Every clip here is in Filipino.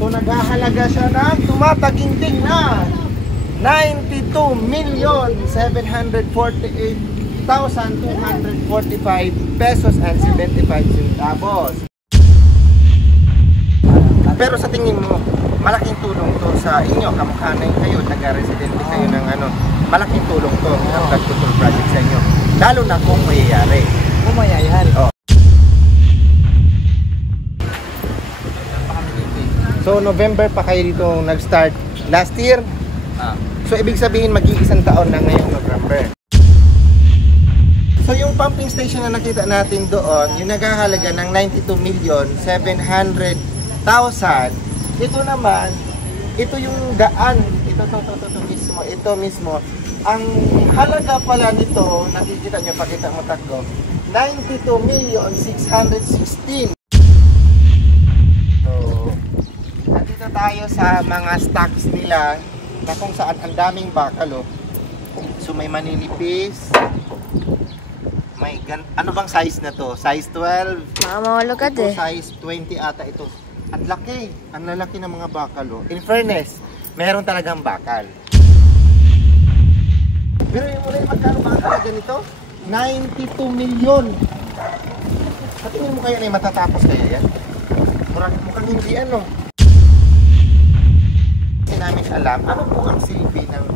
So naghahalaga siya ng tumataginting na 92,748,245 pesos and 75 centavos. Pero sa tingin mo, malaking tulong to sa inyo, kamukha na kayo, taga-residente kayo ng malaking tulong to ang flood control project sa inyo. Lalo na kung mayayari. Kung mayayari. Oh. So November pa kayo dito nag-start last year. So ibig sabihin mag-iisang taon na ngayong November. So yung pumping station na nakita natin doon, yung naghahalaga ng 92,700,000. Ito naman, ito yung daan. Ito mismo. Ang halaga pala nito, nakikita nyo, pakita mo takbo, 92,616,000. So, nandito tayo sa mga stocks nila na kung saan ang daming bakal. So may maninipis. May ano bang size na to? Size 12? Mamalagad ito, size 20 ata ito. Ang laki. Ang lalaki ng mga bakal. In fairness, meron talagang bakal. Pero yung muna yung magkano ba talaga nito? 92 million. Sa tingin mo kaya na matatapos kaya yan? Mukhang hindi ano. Kasi namin alam, ano po ang silbi ng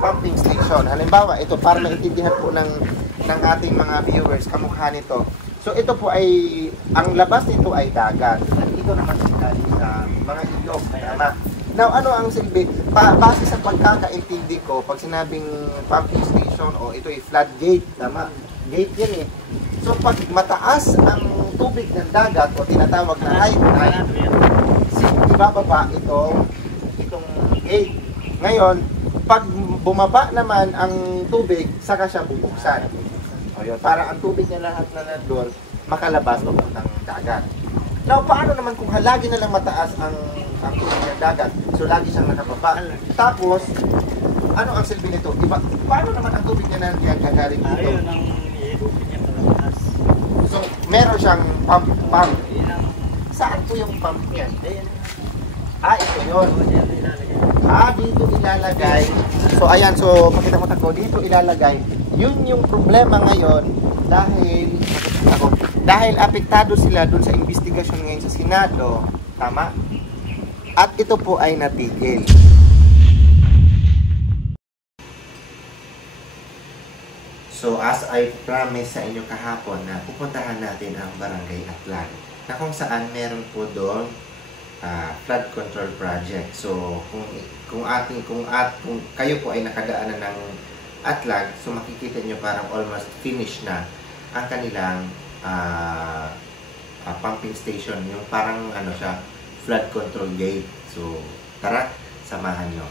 pumping station. Halimbawa, ito para maintindihan po ng ating mga viewers, kamukha nito. So ito po ay, ang labas nito ay dagat. Ito naman sa mga ilog. Tama. Now, ano ang silbi? Base sa pagkakaintindi ko, pag sinabing pumping station, ito ay floodgate. Tama. Gate yan eh. So pag mataas ang tubig ng dagat o tinatawag na high tide, ibababa itong gate. Ngayon, pag bumaba naman ang tubig, saka siya bubuksan. Para ang tubig niya lahat na nandun, makalabas papuntang dagat. Now, paano naman kung lagi na lang mataas ang tubig ng dagat? So, lagi siyang nakababa. Tapos, ano ang silbi nito? Paano naman ang tubig niya na gagaling dito? Ayun, ang tubig niya palabas. So, meron siyang pump. Saan po yung pump niya? Ito yun. Dito ilalagay. So, ayan. So, pakita mo tako. Dito ilalagay. Yun yung problema ngayon dahil apektado sila dun sa investigasyon ngayon sa Senado. Tama? At ito po ay natigil. So, as I promised sa inyo kahapon na pupuntahan natin ang Barangay Atlag na kung saan meron po doon flood control project. So, kung kayo po ay nakadaanan ng Atlag, so makikita nyo parang almost finished na ang kanilang pumping station, yung parang siya, flood control gate. So, tara, samahan nyo.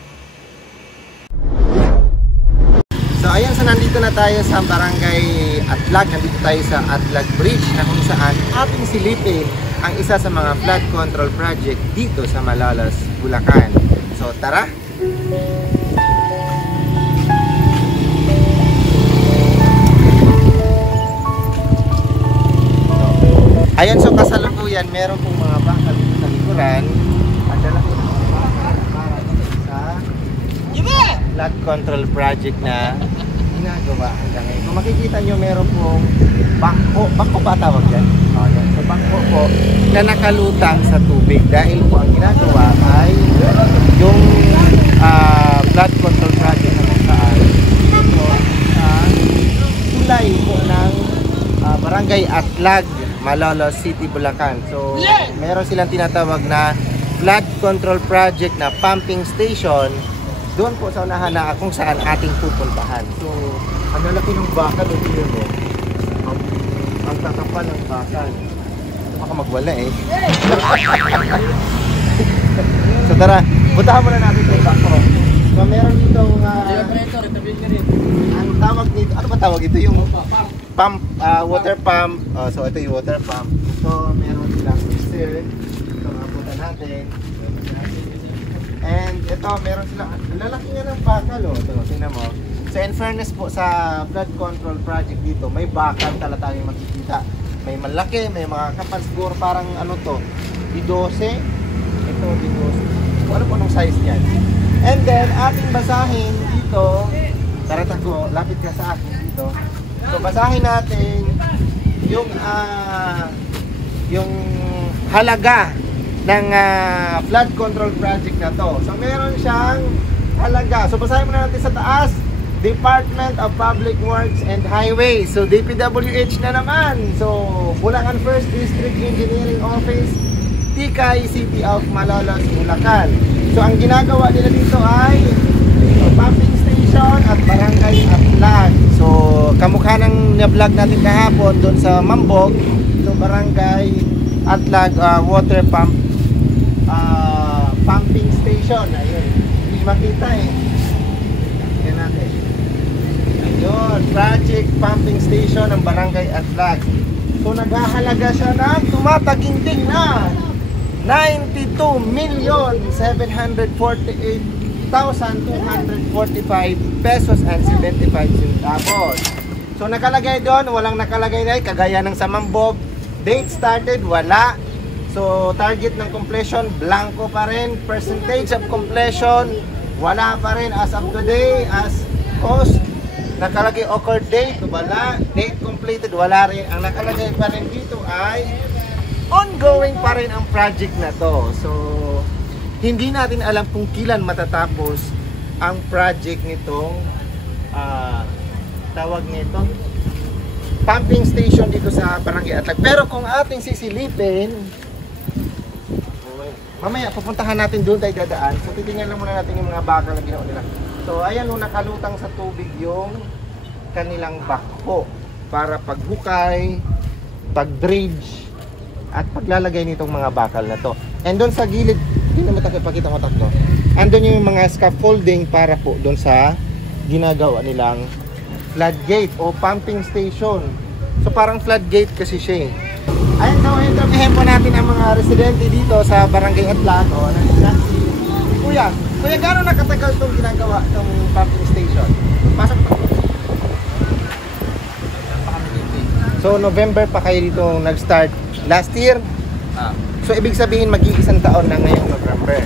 So, ayan, so nandito na tayo sa Barangay Atlag. Nandito tayo sa Atlag Bridge na kung saan ating silipin ang isa sa mga flood control project dito sa Malolos, Bulacan. So, tara! Ayan, so kasalukuyan, meron pong mga bakal dito sa likuran. Padala ko ng mga bakal para dito sa flood control project na ginagawa hanggang ngayon. Kung makikita nyo, meron pong bangko ba tawag yan? Yan. So bangko po na nakalutang sa tubig dahil po ang ginagawa ay yung flood control project na kung saan tulay po ng Barangay Atlag, Malolos City, Bulacan. So, meron silang tinatawag na flood control project na pumping station doon po sa unahan na kung saan ating pupuntahan. So, ang lalaki ng bakal o yun mo. Ang kakapal ng bakal. Baka magwala eh. So, tara. Puntahan muna natin sa bako. So, meron ditong ang tawag dito, ano ba tawag ito? Yung pump, water pump. So ito yung water pump. Ito meron silang mixer. Ito abutan natin. And ito meron silang lalaki nga ng bakal. Ito, tingnan mo. So in fairness po sa flood control project dito, may bakal talaga tayong makikita. May malaki, may mga kapal siguro parang ano to, I-12. Ito Venus, kung ano po anong size niyan. And then, ating basahin dito, tara tago, lapit ka sa akin dito. So, basahin natin yung halaga ng flood control project na to. So, meron siyang halaga. So, basahin muna natin sa taas. Department of Public Works and Highways. So, DPWH na naman. So, Bulacan 1st District Engineering Office, Tikay, City of Malolos, Bulacan. So, ang ginagawa nila dito ay pumping station at barangay Atlag. So, kamukha ng na-vlog natin kahapon doon sa Mambog. So, barangay Atlag water pumping station. Ayun. Hindi makita eh. Tingnan natin. Ayun, project pumping station ng barangay Atlag. So naghahalaga siya ng tumataginting na 92,748,245 pesos and 75 centavos. So nakalagay doon, walang nakalagay na kagaya ng sa Mambog. Date started, wala. So target ng completion, blanco pa rin. Percentage of completion, wala pa rin as of today. As cost, nakalagay occurred date, wala. Date completed, wala rin. Ang nakalagay pa rin dito ay ongoing pa rin ang project na to. So, hindi natin alam kung kailan matatapos ang project nitong tawag nito pumping station dito sa Barangay Atlag. Pero kung ating sisilipin, mamaya pupuntahan natin doon tayo dadaan. So, titingnan lang muna natin yung mga bakal na ginawa nila. So, ayan nung nakalutang sa tubig yung kanilang backhoe para paghukay, pag-dredge, at paglalagay nitong mga bakal na to. And doon sa gilid, hindi naman tayo pakita mo takto. Andun yung mga scaffolding para po doon sa ginagawa nilang floodgate o pumping station. So, parang floodgate kasi siya eh. Ayan, so interviewin po natin ang mga residente dito sa Barangay Atlag. O, nandiyan si Kuya. Kuya, gano'n nakatagal itong ginagawa, itong pumping station? Pasok pa. So, November pa kayo dito nag-start last year? So, ibig sabihin, mag-iisang taon na ngayong November.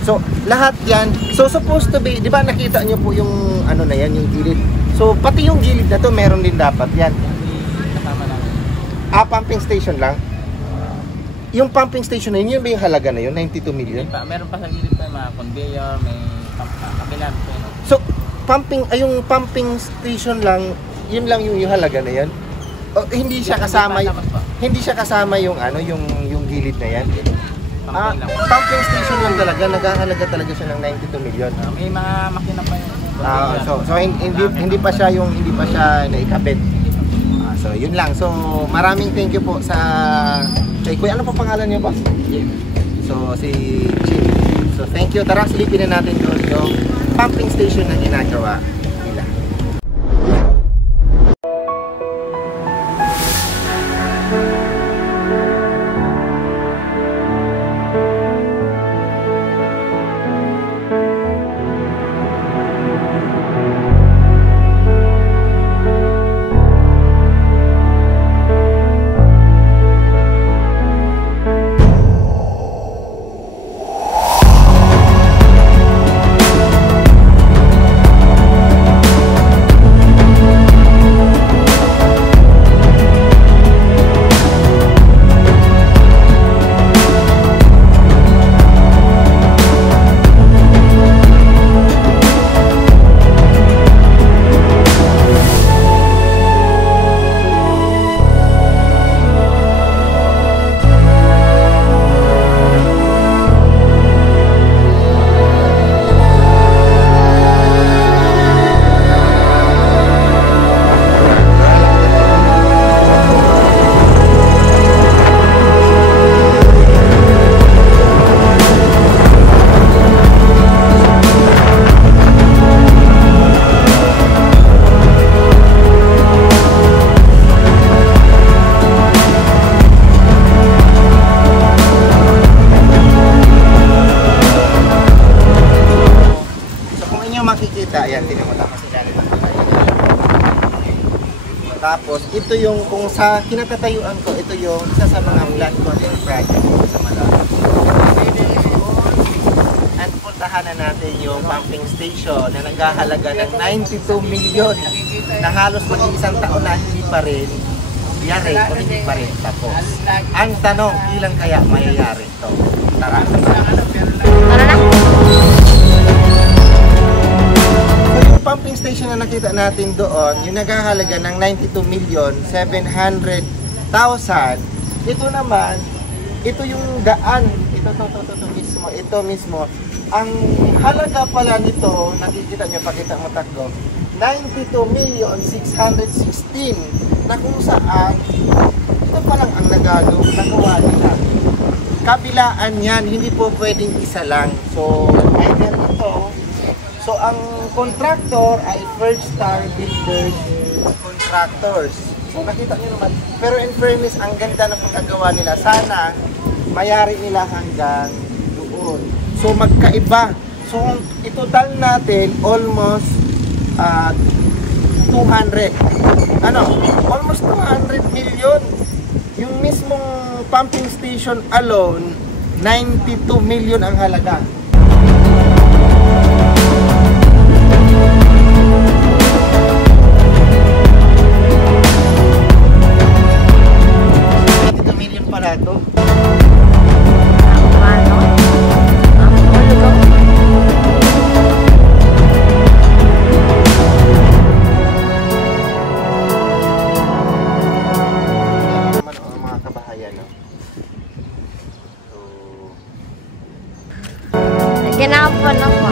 So, lahat yan. So, supposed to be, di ba nakita nyo po yung ano na yan, yung gilid? So, pati yung gilid na to, meron din dapat yan. Pumping station lang? Yung pumping station na yun, yun ba yung halaga na yun? 92 million? Meron pa sa gilid pa yung mga conveyor, may kabilang po yun. So, yung pumping station lang, yun lang yung halaga na yan? O, hindi siya kasama yung ano, yung gilid na yan? Pumping station lang talaga, naghahalaga talaga siya ng 92 million. May mga makina pa yun. So hindi pa siya naikabit. So yun lang. So maraming thank you po sa kay Kuya. Ano po pangalan niyo ba? Jim. So si Jim. So thank you. Tara, silipin na natin doon yung pumping station na ginagawa nila. Makikita, yan, tinamata ko sila. Tapos, ito yung, kung sa kinatatayuan ko, ito yung isa sa mga flood control project sa Malawi. napuntahan na natin yung pumping station na naghahalaga ng 92 million na halos mag-iisang taon na hindi pa rin yari o hindi pa rin tapos. Ang tanong, ilang kaya mayayari ito? Tara. Tara na. So yung pumping station na nakita natin doon, yung naghahalaga ng 92 million 700,000, ito naman, ito yung daan, ito mismo. Ang halaga pala nito, nakikita nyo, pakita mo takbo, 92,616,000 na kung saan, ito pa lang ang nagawa nila. Kabilaan yan, hindi po pwedeng isa lang. So, either ito. So, ang contractor ay First Star Builders Contractors. So, nakita nyo naman. Pero in fairness, ang ganda ng pagkagawa nila. Sana, mayari nila hanggang doon. So, magkaiba. So, itotal natin almost 200. Almost 200 million. Yung mismong pumping station alone, 92 million ang halaga. Pala ito. Mga kabahayan, no? Ganapan ako.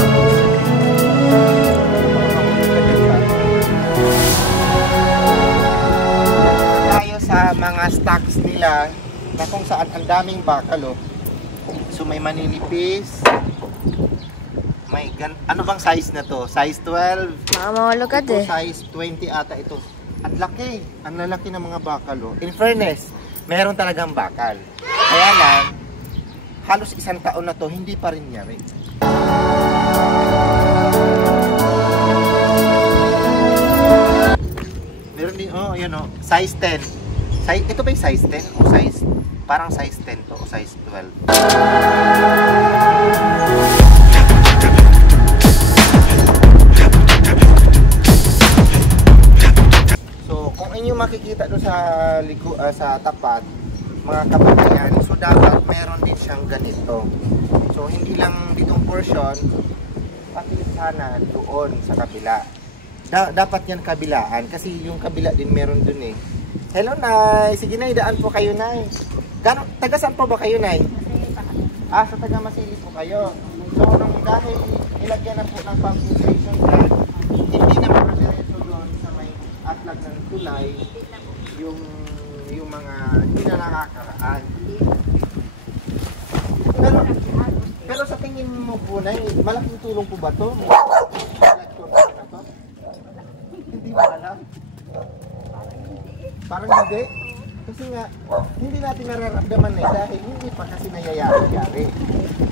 Tayo sa mga stocks nila na kung saan ang daming bakal, oh. So may maninipis. May ano bang size na to? Size 12. Mga mawalugad Ito, eh. size 20 ata ito. Ang laki. Ang lalaki ng mga bakal, oh. In fairness, meron talagang bakal. Kaya lang, halos isang taon na to, hindi pa rin nyari. Meron din, oh, ayan, oh. Size 10. Ito ba yung size 10 o size? Parang size 10 to o size 12. So, kung inyo makikita doon sa tapat, mga kababayan, so dapat meron din siyang ganito. So, hindi lang ditong portion, pati sana doon sa kabila. Dapat yan kabilaan kasi yung kabila din meron dun eh. Hello, Nay. Sige, Nay. Daan po kayo, Nay. Taga saan po ba kayo, Nay? Sa taga Masili po kayo. So, dahil ilagyan na po ng pumping station dyan, hindi na makadiretso doon sa may atlag ng tulay yung mga hindi na nakakaraan. Pero sa tingin mo po, Nay, malaking tulong po ba ito? Hindi mo alam? Parang hindi. Kasi nga, hindi natin nararamdaman na dahil hindi pa kasi nayayari-yari.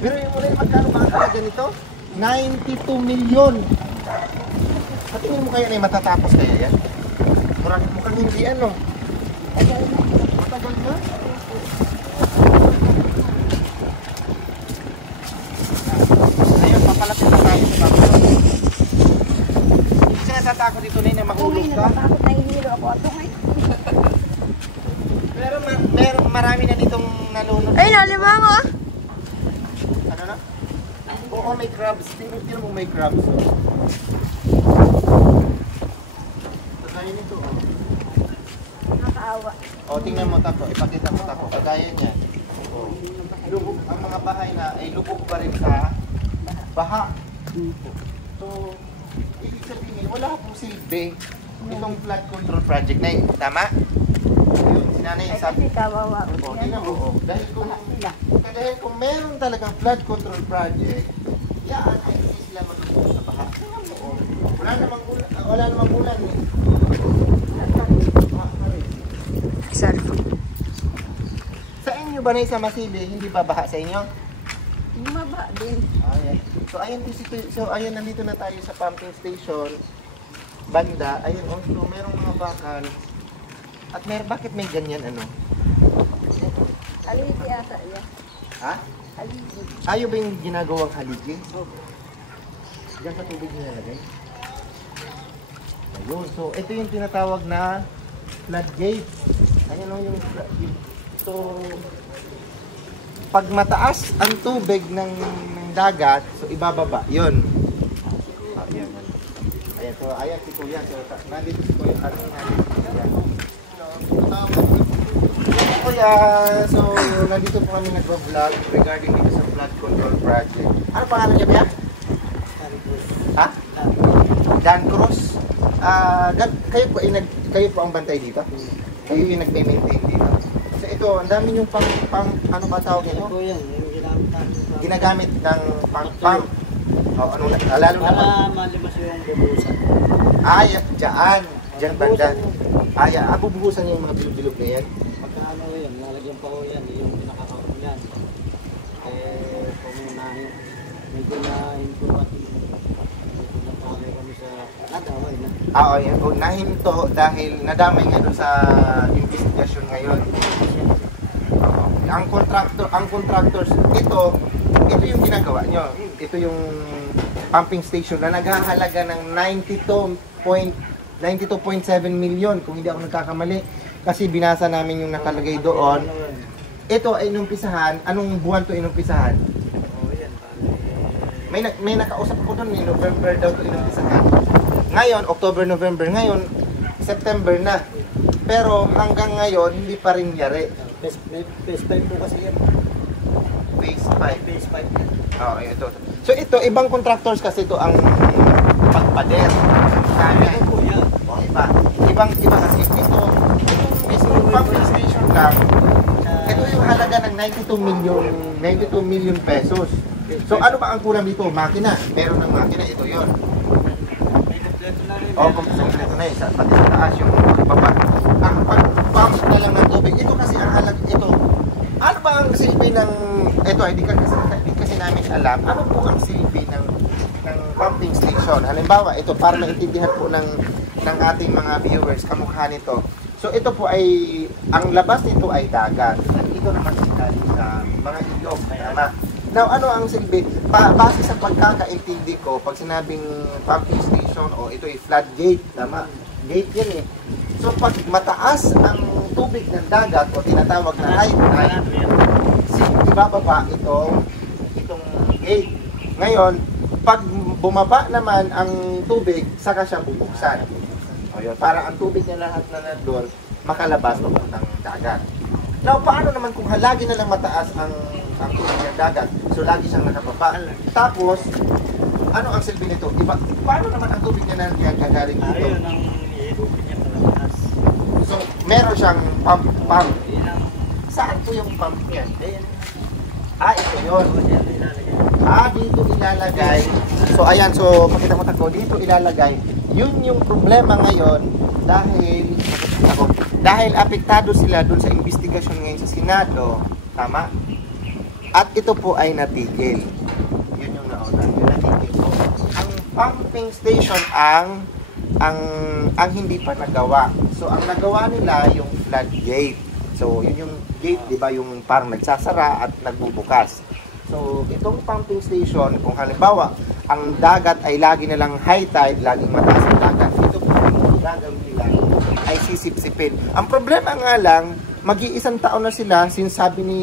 Pero yung muna yung magkano ba ang talaga nito? 92 million. Sa tingin mo kaya na matatapos kaya yan? Mukhang hindi ano. Matagal na? Ayun, papalapit na tayo sa bago. Kasi natatakot dito na mahulog ka. Natatakot na hihiro ako. Ito ngayon. Pero marami na ditong nalunod. Ay, nalimango ah. Ano na? Oo, may crabs. Tingnan mo may crabs. Kagaya nito, oh. Nakakaawa. O, tingnan mo tako. Ipakita mo tako. Kagaya niya. Oh. Lubog, ang mga bahay na ay lubog pa rin sa baha. So, ibig sabihin, wala pong silbi itong flood control project na yun. Tama? Yun, sinanay yung sabi. Kasi kawawa. O, tingnan mo. Oh. Dahil kung meron talagang flood control project, yan ay hindi sila matutulog sa baha. Tingnan mo. Oh. Wala namang ulan eh. Sa inyo ba na sa Masili, hindi ba baha sa inyo? Bumaba din. Ayan. So ayan, nandito na tayo sa pumping station. Banda, ayun, so merong mga bakal. At bakit may ganyan ano? Aliti ata yan. Ha? Haligi. Ayaw ba yung ginagawang haligi? Diyan sa tubig nilalagay. Ayun. So, ito yung tinatawag na floodgate. Ayan o yung so, pag mataas ang tubig ng dagat, so ibababa. Yun. Ayan. Ayan. So, ayan si Kuya. So, nandito si Kuya. Ano yung nandito si Kuya? Kuya, so nandito po kami nagba-vlog regarding dito sa flood control project. Ano pangalan niya, Kuya? Ha? Dan Cruz. Kayo po ang bantay dito? Kayo yung nagme-maintain dito? So ito, ang dami yung ano ba tawag ito? Ito yan, yung Ginagamit ng pang. Oh, ano, lalo na para malibas yung bubusan. Ay, diyan banda. Ay, bubuhusan yung mga bilog-bilog na yan. Pagka ano yun, lalagyan pa ko yan, yung pinakakaon yan. Kung medyo na-into pati, medyo napakay kami sa nadaway na. Yun. Nahinto dahil nadamay nga doon sa investigasyon ngayon. Ang contractors, ito yung ginagawa nyo. Ito yung pumping station na naghahalaga ng 92.7 million kung hindi ako nagkakamali. Kasi binasa namin yung nakalagay doon. Ito ay inumpisahan. Anong buwan to inumpisahan? May nakausap ko doon, November daw to inumpisahan. Ngayon, October, November. Ngayon, September na. Pero hanggang ngayon, hindi pa rin yari. Phase 5 po kasi yan. Phase 5. Phase 5. Oo, ito. So ito, ibang contractors kasi ito ang pagpader. Kaya, iba kasi ito mismo pumping station lang. Ito yung halaga ng 92 million pesos. So ano ba ang kulang dito? Makina. Meron ng makina, ito yon. Kompleto na eh. Pati sa taas yung baba. Ang pag-pump na lang ng tubig. Ito kasi ang halaga ito. Ano ba ang silbi ng ito? Hindi kasi namin alam. Ano po ang silbi ng pumping station? Halimbawa, ito para maintindihan po ng ating mga viewers kamukha nito. So ito po ay ang labas nito ay dagat. Ito naman galing sa mga ilog. Tama. Now, ano ang silbi? Base sa pagkakaintindi ko, pag sinabing pumping station o ito ay floodgate, tama? Gate yan eh. So pag mataas ang tubig ng dagat o tinatawag na high tide, ibababa itong gate. Ngayon, pag bumaba naman ang tubig, saka siya bubuksan. O yun, para ang tubig na lahat na nandun, makalabas papuntang dagat. Now, paano naman kung lagi na lang mataas ang tubig ng dagat? So, lagi siyang nakababa. Tapos, ano ang silbi nito? Paano naman ang tubig na nandiyan gagaling dito? Ayun ang ihigupin niya palakas. So, meron siyang pump. Saan po yung pump niya? Ito yun. Dito ilalagay. So, ayan. So, makita mo tako, dito ilalagay. Yun yung problema ngayon dahil apektado sila dun sa investigasyon ngayon sa Senado. Tama? At ito po ay natigil. Yun yung nauna. Yung natigil po. Ang pumping station ang hindi pa nagawa. So, ang nagawa nila yung floodgate. So, yun yung gate, di ba, yung parang nagsasara at nagbubukas. So, itong pumping station, kung halimbawa, ang dagat ay lagi na lang high tide, laging mataas ang dagat, ito po yung gagawin nila ay sisip-sipin. Ang problema nga lang, mag-iisang taon na sila, sinasabi ni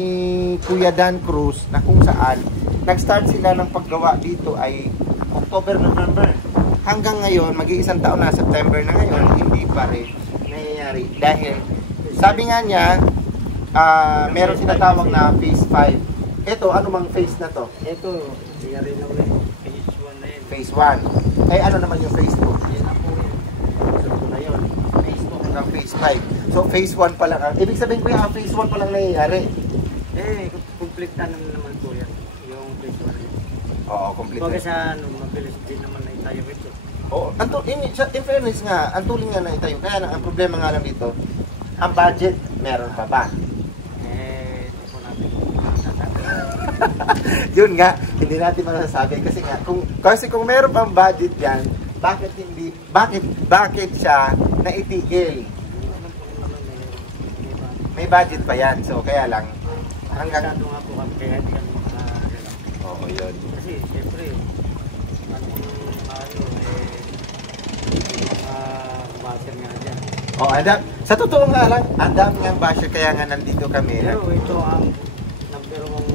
Kuya Dan Cruz, na kung saan, nag-start sila ng paggawa dito ay October, November. Hanggang ngayon, mag-iisang taon na, September na ngayon, hindi pa rin nangyayari. Dahil, sabi nga niya, meron sinatawag na phase 5. Ito, ano mang phase na to? Ito, nangyari na ulit. Phase 1 na yun. Phase 1. Eh, ano naman yung phase 2? Yan na po yun. So, ito na yun. Phase 2 hanggang phase 5. So, phase 1 pa lang. Ibig sabihin ko yung phase 1 pa lang nangyayari. Complete na naman po yan. Yung phase 1 na yun. Oo, complete. Pagka sa mabilis din naman na itayo ito. Oo, in fairness nga, ang tuling nga na itayo. Kaya ang problema nga lang dito, ang budget, meron pa ba? Yun nga, hindi natin masasabi kasi kung meron pang budget yan, bakit siya naitigil? May budget pa yan, so kaya lang Hanggang... Masyado nga po kami, kaya hindi kami Oo, yun. kasi siyempre, ano yung Mario, mga basher nga dyan. Oh, Adam. Sa totoo nga lang, ang dami ng basher kaya nga nandito kami. Pero ito ang number one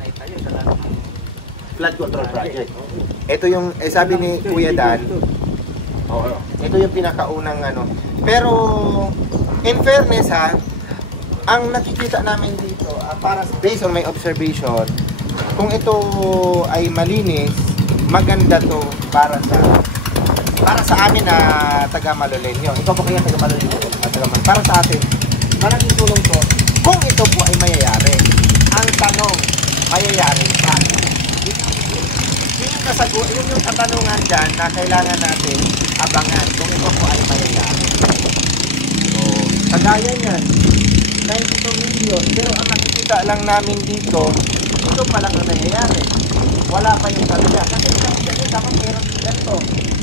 naitayo sa lahat ng Flood control project. Ito yung, sabi ni Kuya Dan, oo, ito yung pinakaunang ano. Pero, in fairness ha, ang nakikita namin dito, para based on my observation, kung ito ay malinis, maganda to para sa amin na taga Malolenyo. Ikaw ba kaya taga Malolenyo? Para sa atin, malaking tulong to kung ito po ay mayayari. Ang tanong, mayayari pa. Yun yung katanungan dyan na kailangan natin abangan kung ito po ay mayayari. So, kagaya yan, 92 million. Pero ang nakikita lang namin dito, ito palang ang nangyayari. Wala pa yung talaga. Kasi dapat meron sila ito.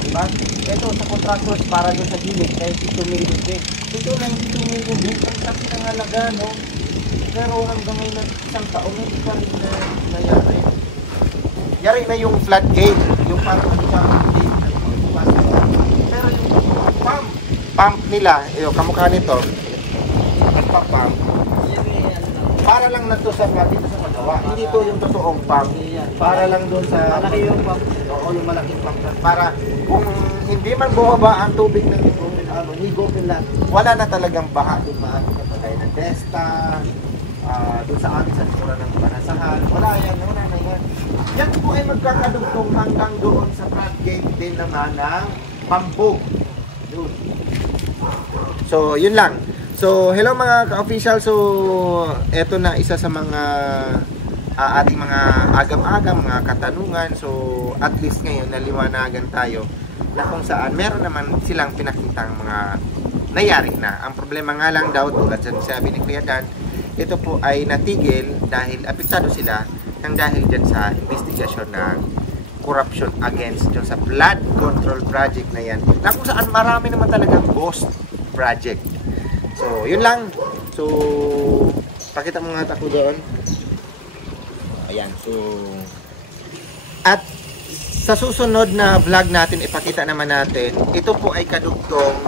Diba? Ito sa contractors para doon sa gilid, 92 million din. Ito 92 million din. Ang laki ng halaga, no? Pero hanggang ngayon isang taon, hindi pa rin na nangyari. Yari na yung floodgate, yung parang isang gate. Pero yung pump nila, yung kamukha nito, nagpa-pump, para lang na to sa dito sa magawa. Hindi to yung totoong pump. Para lang doon sa... malaki yung pump. Oo, yung malaking pump. Para kung hindi man bumaba ang tubig ng higopin lang, wala na talagang baha doon maaari na pagay ng Desta, doon sa amin sa likuran ng Panasahan. Wala yan, wala na yan. Yan po ay magkakadugtong hanggang doon sa floodgate din naman ng Pambog. Yun. So, yun lang. So, hello mga ka-official. So, eto na isa sa mga ating mga agam-agam, mga katanungan. So, at least ngayon naliwanagan tayo na kung saan meron naman silang pinakitang mga nangyari na. Ang problema nga lang daw, tulad sa sabi ni Kuya Dan, ito po ay natigil dahil apektado sila ng dahil dyan sa investigasyon ng corruption against dyan sa flood control project na yan. Na kung saan marami naman talagang ghost project. So, yun lang. So, pakita mo nga ako doon. Ayan. So, at sa susunod na vlog natin, ipakita naman natin, ito po ay kadugtong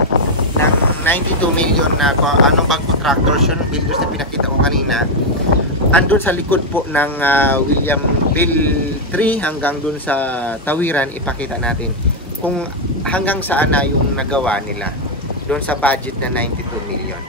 ng 92 million na anong bang contractors yun, builders na pinakita ko kanina. Andun sa likod po ng William Bill 3 hanggang dun sa Tawiran, ipakita natin kung hanggang saan na yung nagawa nila doon sa budget na 92 million.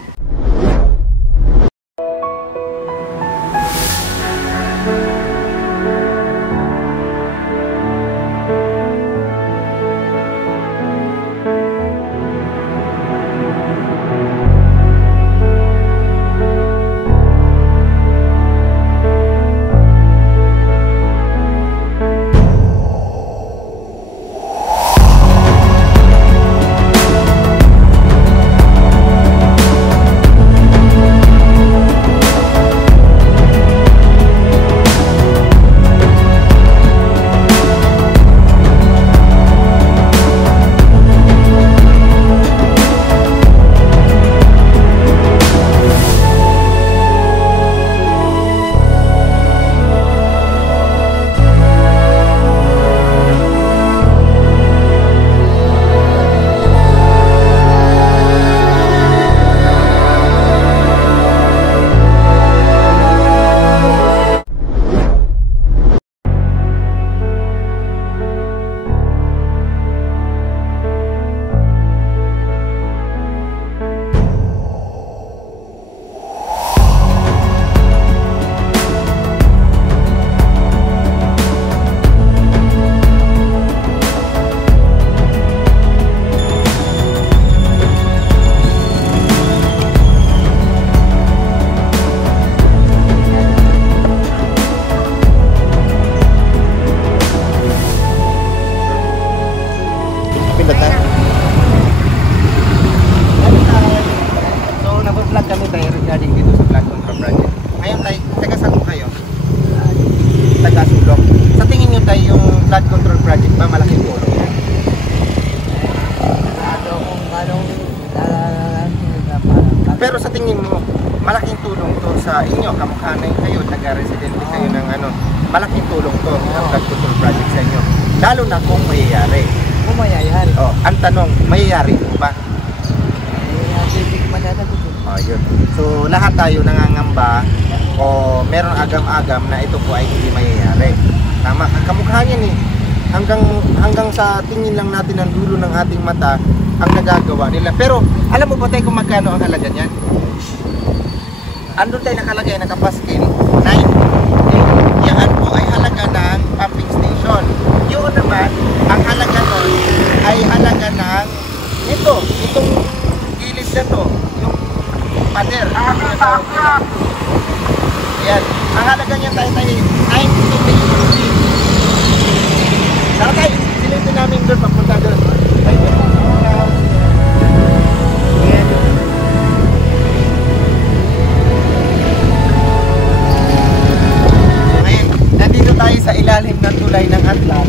malaking tulong to sa inyo, kamukha na kayo, taga-residente kayo ng ano, malaking tulong to ang flood control project sa inyo. Lalo na kung mayayari. Kung mayayari. Oh, ang tanong, mayayari ba? Yun. So lahat tayo nangangamba o meron agam-agam na ito po ay hindi mayayari. Tama, kamukha niyan eh. Hanggang sa tingin lang natin ang dulo ng ating mata ang nagagawa nila. Pero alam mo ba tayo kung magkano ang halaga niyan? Andun tayo nakalagay, nakapaskil, 9. Yan po ay halaga ng pumping station. Yun naman, ang halaga nun ay halaga ng itong gilid na to, yung pader. Yan, ang halaga niyan tayo 9. Tara tayo, silipin namin doon, papunta doon. Nandito tayo sa ilalim ng tulay ng Atlan.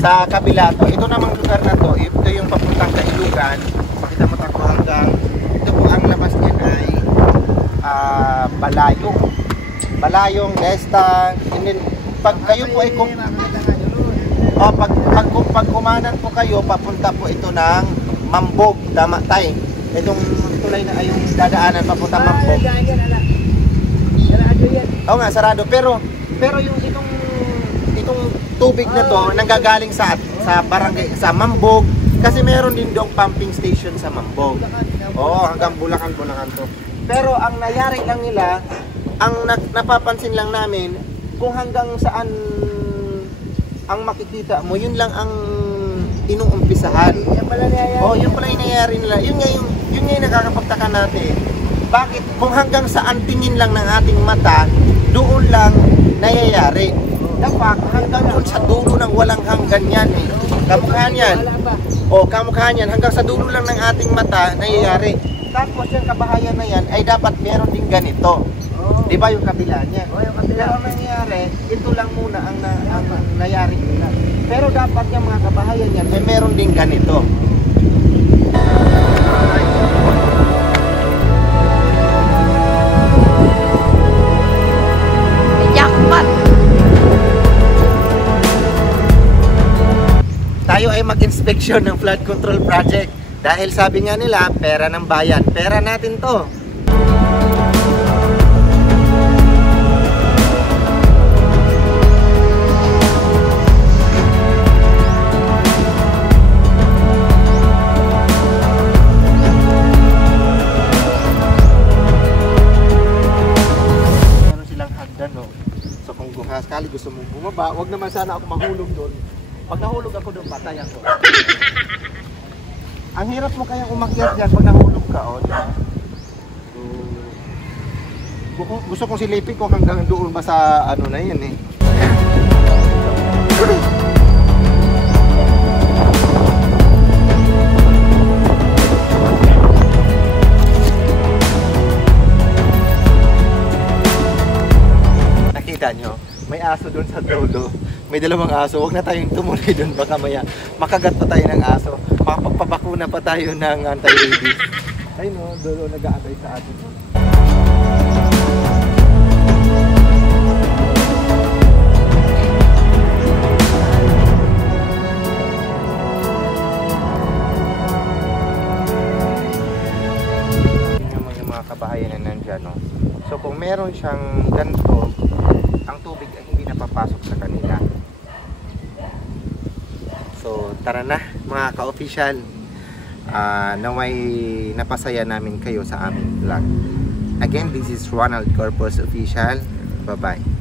Sa kabila to. Ito namang lugar na to, ito yung papuntang Kailugan. Makita mo tako hanggang ito po ang labas niya ay Balayong. Balayong, Nesta. And then, pag kayo po ay pag kumanan po kayo, papunta po ito ng Mambog. Tama tayo. Itong tulay na ay yung dadaanan papunta Mambog. Oo nga, sarado. Pero yung itong tubig na to nanggagaling sa barangay, sa Mambog, kasi meron din dong pumping station sa Mambog. Oo, hanggang Bulacan to. Pero ang nangyari lang nila, ang napapansin lang namin, kung hanggang saan ang makikita mo, yun lang ang inuumpisahan. Oh, yun pala yung nangyayari nila. Yun nga yung nakakapagtaka natin. Bakit kung hanggang saan tingin lang ng ating mata, doon lang nangyayari. Dapat hanggang doon sa dulo ng walang hanggan yan eh. Kamukha niyan. O kamukha niyan, hanggang sa dulo lang ng ating mata nangyayari. Tapos yung kabahayan na yan ay dapat meron din ganito. Di ba yung kabila niya? Pero ang nangyayari, ito lang muna ang nangyayari nila. Pero dapat yung mga kabahayan yan ay meron din ganito. Jackpot! Tayo ay mag-inspeksyon ng flood control project. Dahil sabi nga nila, pera ng bayan. Pera natin to. Meron silang hagdan, no? So kung sakali gusto mong bumaba, wag naman sana ako mahulog doon. Pag nahulog ako doon, patay ako. Ang hirap mo kayang umakyat dyan pag nahulog ka, o, diba? Gusto kong silipin ko hanggang doon ba sa ano na yan eh. Nakita nyo? May aso doon sa dulo. May dalawang aso. Huwag na tayong tumuloy doon. Baka maya makagat pa tayo ng aso. Makapagpabakuna pa tayo ng anti-rabies. Ayun o, dulo nag-aantay sa atin. Yung mga kabahayan na nandyan, no? So kung meron siyang ganito, ang tubig ay hindi napapasok sa kanila. So tara na mga ka-official, naway napasaya namin kayo sa aming vlog. Again, this is Ronald Corpus Official. Bye bye.